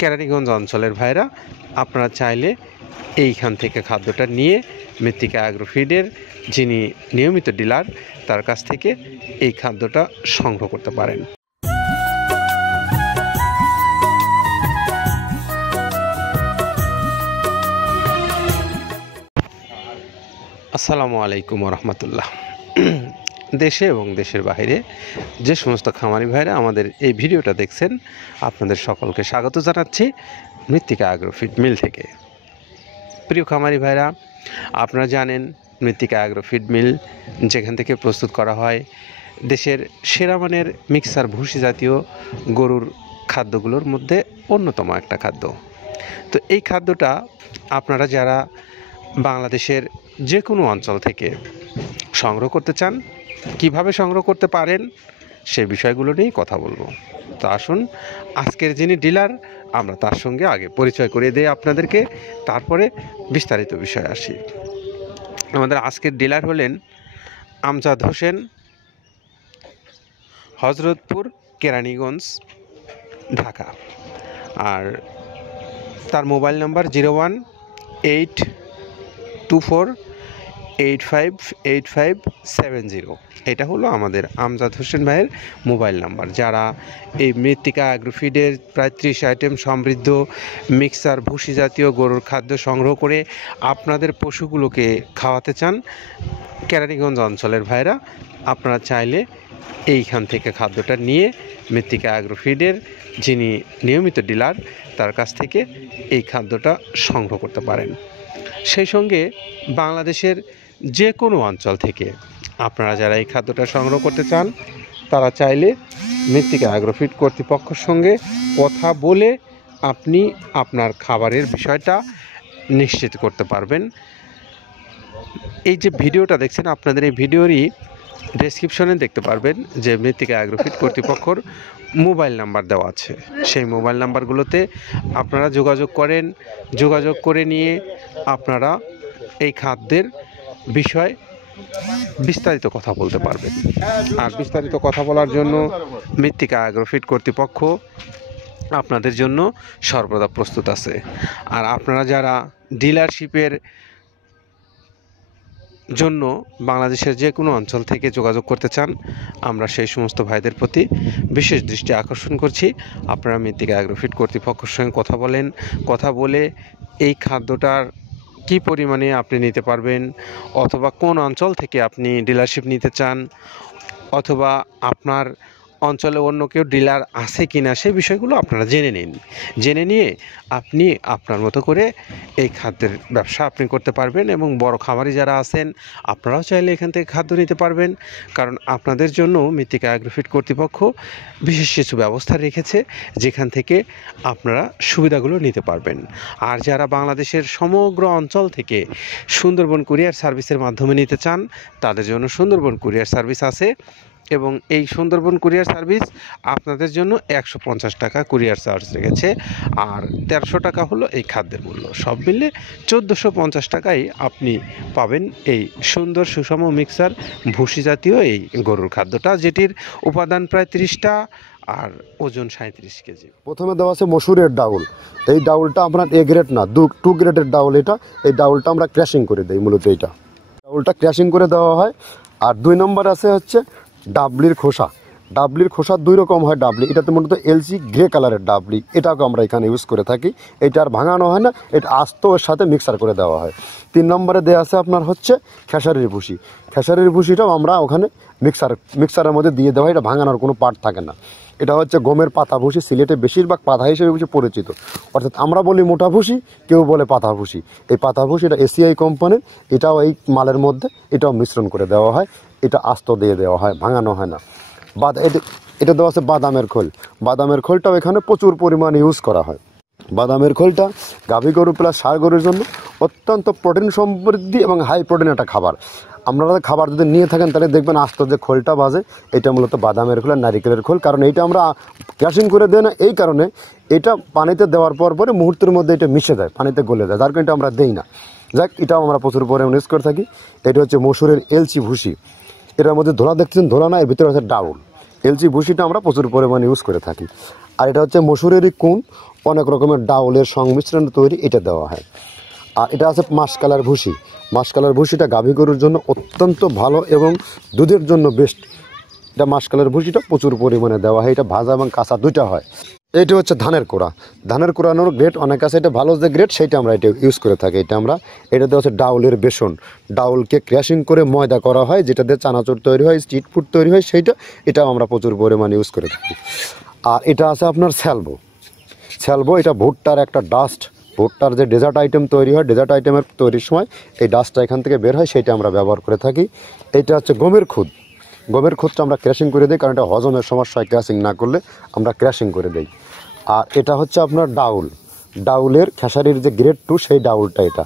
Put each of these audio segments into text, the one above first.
কেরানীগঞ্জ অঞ্চলের ভাইরা আপনারা চাইলে এইখান থেকে খাদ্যটা নিয়ে মৃত্তিকা অ্যাগ্রোফিডের যিনি নিয়মিত ডিলার তার কাছ থেকে এই খাদ্যটা সংগ্রহ করতে পারেন। আসসালামু আলাইকুম রহমতুল্লাহ। দেশে এবং দেশের বাইরে যে সমস্ত খামারি ভাইরা আমাদের এই ভিডিওটা দেখছেন আপনাদের সকলকে স্বাগত জানাচ্ছি মৃত্তিকা অ্যাগ্রোফিড মিল থেকে। প্রিয় খামারি ভাইরা, আপনারা জানেন মৃত্তিকা অ্যাগ্রোফিড মিল যেখান থেকে প্রস্তুত করা হয় দেশের সেরা মানের মিক্সার ভুসি জাতীয় গরুর খাদ্যগুলোর মধ্যে অন্যতম একটা খাদ্য। তো এই খাদ্যটা আপনারা যারা বাংলাদেশের যে কোনো অঞ্চল থেকে সংগ্রহ করতে চান, কিভাবে সংগ্রহ করতে পারেন সেই বিষয়গুলো নিয়েই কথা বলবো। তো আসুন আজকের যিনি ডিলার আমরা তার সঙ্গে আগে পরিচয় করিয়ে দিই আপনাদেরকে, তারপরে বিস্তারিত বিষয়ে আসি। আমাদের আজকের ডিলার হলেন আমজাদ হোসেন, হজরতপুর, কেরানীগঞ্জ, ঢাকা। আর তার মোবাইল নাম্বার 0182485857। এটা হলো আমাদের আমজাদ হোসেন ভাইয়ের মোবাইল নাম্বার। যারা এই মৃত্তিকা অ্যাগ্রোফিডের প্রায় 30 আইটেম সমৃদ্ধ মিক্সার ভুসি জাতীয় গরুর খাদ্য সংগ্রহ করে আপনাদের পশুগুলোকে খাওয়াতে চান, কেরানীগঞ্জ অঞ্চলের ভাইরা আপনারা চাইলে এইখান থেকে খাদ্যটা নিয়ে মৃত্তিকা অ্যাগ্রোফিডের যিনি নিয়মিত ডিলার তার কাছ থেকে এই খাদ্যটা সংগ্রহ করতে পারেন। সেই সঙ্গে বাংলাদেশের যে কোনো অঞ্চল থেকে আপনারা যারা এই খাদ্যটা সংগ্রহ করতে চান তারা চাইলে মৃত্তিকা অ্যাগ্রোফিড কর্তৃপক্ষের সঙ্গে কথা বলে আপনি আপনার খাবারের বিষয়টা নিশ্চিত করতে পারবেন। এই যে ভিডিওটা দেখছেন, আপনাদের এই ভিডিওরই ডেসক্রিপশনে দেখতে পারবেন যে মৃত্তিকা অ্যাগ্রোফিড কর্তৃপক্ষর মোবাইল নাম্বার দেওয়া আছে। সেই মোবাইল নাম্বারগুলোতে আপনারা যোগাযোগ করে নিয়ে আপনারা এই খাদ্যের বিষয় বিস্তারিত কথা বলতে পারবেন। আর বিস্তারিত কথা বলার জন্য মৃত্তিকা অ্যাগ্রোফিড কর্তৃপক্ষ আপনাদের জন্য সর্বদা প্রস্তুত আছে। আর আপনারা যারা ডিলারশিপের জন্য বাংলাদেশের যে কোনো অঞ্চল থেকে যোগাযোগ করতে চান, আমরা সেই সমস্ত ভাইদের প্রতি বিশেষ দৃষ্টি আকর্ষণ করছি। আপনারা মৃত্তিকা অ্যাগ্রোফিড কর্তৃপক্ষের সঙ্গে কথা বলে এই খাদ্যটার কি পরিমাণে আপনি নিতে পারবেন, অথবা কোন অঞ্চল থেকে আপনি ডিলারশিপ নিতে চান, অথবা আপনার অঞ্চলে অন্য কেউ ডিলার আছে কিনা সেই বিষয়গুলো আপনারা জেনে নিয়ে আপনি আপনার মতো করে এই খাদ্যের ব্যবসা আপনি করতে পারবেন। এবং বড় খামারি যারা আছেন আপনারাও চাইলে এখান থেকে খাদ্য নিতে পারবেন, কারণ আপনাদের জন্য মৃত্তিকা অ্যাগ্রোফিড কর্তৃপক্ষ বিশেষ কিছু ব্যবস্থা রেখেছে যেখান থেকে আপনারা সুবিধাগুলো নিতে পারবেন। আর যারা বাংলাদেশের সমগ্র অঞ্চল থেকে সুন্দরবন কুরিয়ার সার্ভিসের মাধ্যমে নিতে চান তাদের জন্য সুন্দরবন কুরিয়ার সার্ভিস আছে, এবং এই সুন্দরবন কুরিয়ার সার্ভিস আপনাদের জন্য 150 টাকা কুরিয়ার চার্জ রেখেছে। আর 1300 টাকা হলো এই খাদ্যের মূল্য। সব মিলে 1450 টাকায় আপনি পাবেন এই সুন্দর সুষম মিক্সার ভুসি জাতীয় এই গরুর খাদ্যটা, যেটির উপাদান প্রায় 30টা আর ওজন 37 কেজি। প্রথমে দেওয়া আছে মসুরের ডাউল। এই ডাউলটা আপনার এ গ্রেড না, 2 গ্রেডের ডাউল এটা। এই ডাউলটা আমরা ক্র্যাশিং করে দিই, মূলত এইটা ডাউলটা ক্র্যাশিং করে দেওয়া হয়। আর 2 নম্বর আছে হচ্ছে ডাবলির খোসা। ডাবলির খোসা 2 রকম হয় ডাবলি, এটাতে মূলত এলসি গ্রে কালারের ডাবলি, এটাকে আমরা এখানে ইউজ করে থাকি। এটা আর ভাঙানো হয় না, এটা আস্ত ওর সাথে মিক্সার করে দেওয়া হয়। 3 নম্বরে দেওয়া আছে আপনার হচ্ছে খেসারির ভুসি। খেসারির ভুসিটাও আমরা ওখানে মিক্সারের মধ্যে দিয়ে দেওয়া হয়, এটা ভাঙানোর কোনো পার্ট থাকে না। এটা হচ্ছে গমের পাতা ভুসি, সিলেটে বেশিরভাগ পাতা হিসেবে পরিচিত। অর্থাৎ আমরা বলি মোটা ভুসি, কেউ বলে পাতা ভুসি। এই পাতা ভুসি এটা এসিআই কোম্পানির, এটাও এই মালের মধ্যে এটাও মিশ্রণ করে দেওয়া হয়, এটা আস্ত দিয়ে দেওয়া হয়, ভাঙানো হয় না। এটা দেওয়া আছে বাদামের খোল। বাদামের খোলটাও এখানে প্রচুর পরিমাণে ইউজ করা হয়। বাদামের খোলটা গাভী গরু প্লাস ষাঁড় গরুর জন্য অত্যন্ত প্রোটিন সমৃদ্ধি এবং হাই প্রোটিন একটা খাবার। আপনারা খাবার যদি নিয়ে থাকেন তাহলে দেখবেন আস্ত যে খোলটা বাজে, এটা মূলত বাদামের খোল আর নারিকেলের খোল। কারণ এইটা আমরা ক্র্যাশিং করে দেয় না, এই কারণে এটা পানিতে দেওয়ার পরে মুহূর্তের মধ্যে এটা মিশে যায়, পানিতে গলে যায়, যার কারণে এটা আমরা দেই না। যাক, এটাও আমরা প্রচুর পরিমাণে ইউজ করে থাকি। এটা হচ্ছে মসুরের এলচি ভুসি। এটার মধ্যে ধোলা দেখছেন, ধোলা না, এর ভিতরে আছে ডাউল। এলচি ভুসিটা আমরা প্রচুর পরিমাণে ইউজ করে থাকি। আর এটা হচ্ছে মসুরেরই কুন, অনেক রকমের ডাউলের সংমিশ্রণ তৈরি, এটা দেওয়া হয়। আর এটা আছে মাসকালার ভুসি। মাসকালার ভুসিটা গাভী গরুর জন্য অত্যন্ত ভালো এবং দুধের জন্য বেস্ট। এটা মাসকালার ভুসিটা প্রচুর পরিমাণে দেওয়া হয়, এটা ভাজা এবং কাঁচা দুইটা হয়। এইটা হচ্ছে ধানের কোড়া। ধানের কোড়ানোর গ্রেড অনেক আছে, এটা ভালো যে গ্রেড সেইটা আমরা এটা ইউজ করে থাকি। এটাতে হচ্ছে ডাউলের বেসন, ডাউলকে ক্র্যাশিং করে ময়দা করা হয়, যেটাতে চানাচুর তৈরি হয়, স্ট্রিট ফুড তৈরি হয়, এটাও আমরা প্রচুর পরিমাণে ইউজ করে থাকি। আর এটা আছে আপনার স্যালবো, এটা ভুট্টার একটা ডাস্ট, ভুট্টার যে ডেজার্ট আইটেম তৈরি হয়, ডেজার্ট আইটেমের তৈরির সময় এই ডাস্টটা এখান থেকে বের হয়, সেইটা আমরা ব্যবহার করে থাকি। এটা হচ্ছে গমের খুদটা আমরা ক্র্যাশিং করে দিই, কারণ এটা হজমের সমস্যায় ক্র্যাশিং না করলে আমরা ক্র্যাশিং করে দিই। আর এটা হচ্ছে আপনার ডাউলের খেসারির যে গ্রেড 2 সেই ডাউলটা। এটা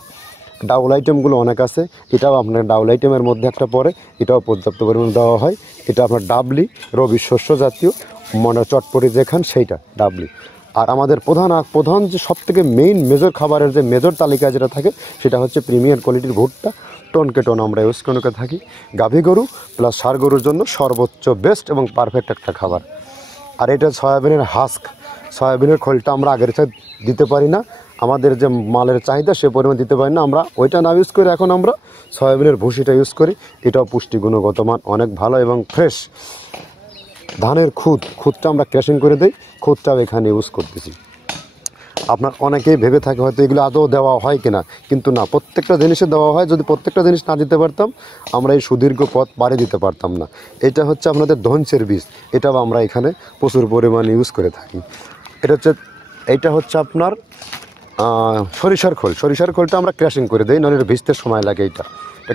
ডাউল আইটেমগুলো অনেক আছে, এটাও আপনার ডাউল আইটেমের মধ্যে একটা পড়ে, এটাও পর্যাপ্ত পরিমাণে দেওয়া হয়। এটা আপনার ডাবলি, রবি শস্য জাতীয়, চটপটি যেখান সেইটা ডাবলি। আর আমাদের প্রধান যে সবথেকে মেইন মেজর খাবারের যে মেজর তালিকা যেটা থাকে, সেটা হচ্ছে প্রিমিয়ার কোয়ালিটির ভুট্টা, টনকে টন আমরা ইউজ করে থাকি। গাভী গরু প্লাস ষাঁড় গরুর জন্য সর্বোচ্চ বেস্ট এবং পারফেক্ট একটা খাবার। আর এটা সয়াবিনের খোলটা আমরা আগের সাথে দিতে পারি না, আমাদের যে মালের চাহিদা সে পরিমাণ দিতে পারি না, আমরা ওইটা না ইউজ করে এখন আমরা সয়াবিনের ভুসিটা ইউজ করি। এটাও পুষ্টি গুণগত মান অনেক ভালো এবং ফ্রেশ। ধানের খুদটা আমরা ক্র্যাশিং করে দিই, খুদটাও এখানে ইউজ করতেছি। আপনার অনেকেই ভেবে থাকে হয়তো এগুলো আদৌ দেওয়া হয় কিনা, কিন্তু না, প্রত্যেকটা জিনিসে দেওয়া হয়। যদি প্রত্যেকটা জিনিস না দিতে পারতাম, আমরা এই সুদীর্ঘ পথ পাড়ি দিতে পারতাম না। এটা হচ্ছে আপনাদের ধনচের বীজ, এটাও আমরা এখানে প্রচুর পরিমাণে ইউজ করে থাকি। এইটা হচ্ছে আপনার সরিষার খোলটা আমরা ক্র্যাশিং করে দিই, নাহলে ভিজতে সময় লাগে। এটা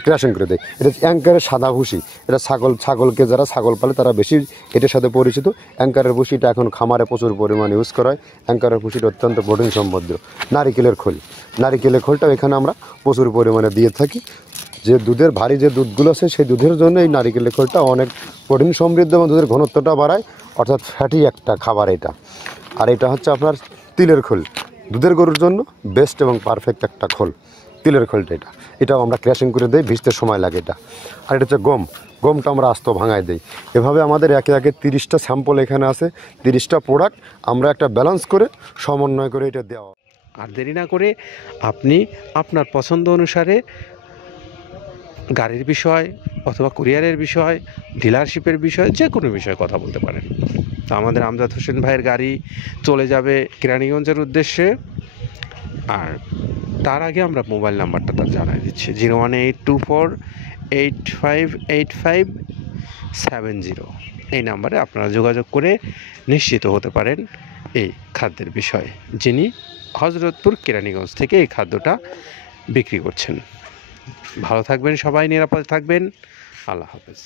ক্র্যাশিং করে দেয়। এটা অ্যাঙ্কারের সাদা ভুসি, এটা ছাগলকে যারা ছাগল পালে তারা বেশি এটার সাথে পরিচিত। অ্যাঙ্কারের ভুসিটা এখন খামারে প্রচুর পরিমাণে ইউজ করা হয়। অ্যাঙ্কারের ভুসিটা অত্যন্ত প্রোটিন সমৃদ্ধ। নারিকেলের খোলটাও এখানে আমরা প্রচুর পরিমাণে দিয়ে থাকি। যে দুধের ভারী যে দুধগুলো আছে সেই দুধের জন্য এই নারিকেলের খোলটা অনেক প্রোটিন সমৃদ্ধ এবং দুধের ঘনত্বটা বাড়ায়, অর্থাৎ ফ্যাটি একটা খাবার এটা। আর এটা হচ্ছে আপনার তিলের খোল, দুধের গরুর জন্য বেস্ট এবং পারফেক্ট একটা খোল, তিলের খোলটা। এটাও আমরা ক্র্যাশিং করে দিই, ভিজতে সময় লাগে এটা। আর এটা হচ্ছে গমটা আমরা আস্ত ভাঙায় দিই। এভাবে আমাদের একে 30টা স্যাম্পল এখানে আছে, 30টা প্রোডাক্ট আমরা একটা ব্যালেন্স করে সমন্বয় করে এটা দেওয়া। আর দেরি না করে আপনি আপনার পছন্দ অনুসারে গাড়ির বিষয় অথবা কুরিয়ারের বিষয়, ডিলারশিপের বিষয়, যে কোনো বিষয়ে কথা বলতে পারেন। তো আমাদের আমজাদ হোসেন ভাইয়ের গাড়ি চলে যাবে কেরানীগঞ্জের উদ্দেশ্যে। আর তার আগে আমরা মোবাইল নাম্বারটা তার জানাই দিচ্ছি, 01824858570। এই নাম্বারে আপনারা যোগাযোগ করে নিশ্চিত হতে পারেন এই খাদ্যের বিষয়ে, যিনি হজরতপুর কেরানীগঞ্জ থেকে এই খাদ্যটা বিক্রি করছেন। ভালো থাকবেন সবাই, নিরাপদে থাকবেন। আল্লাহ হাফেজ।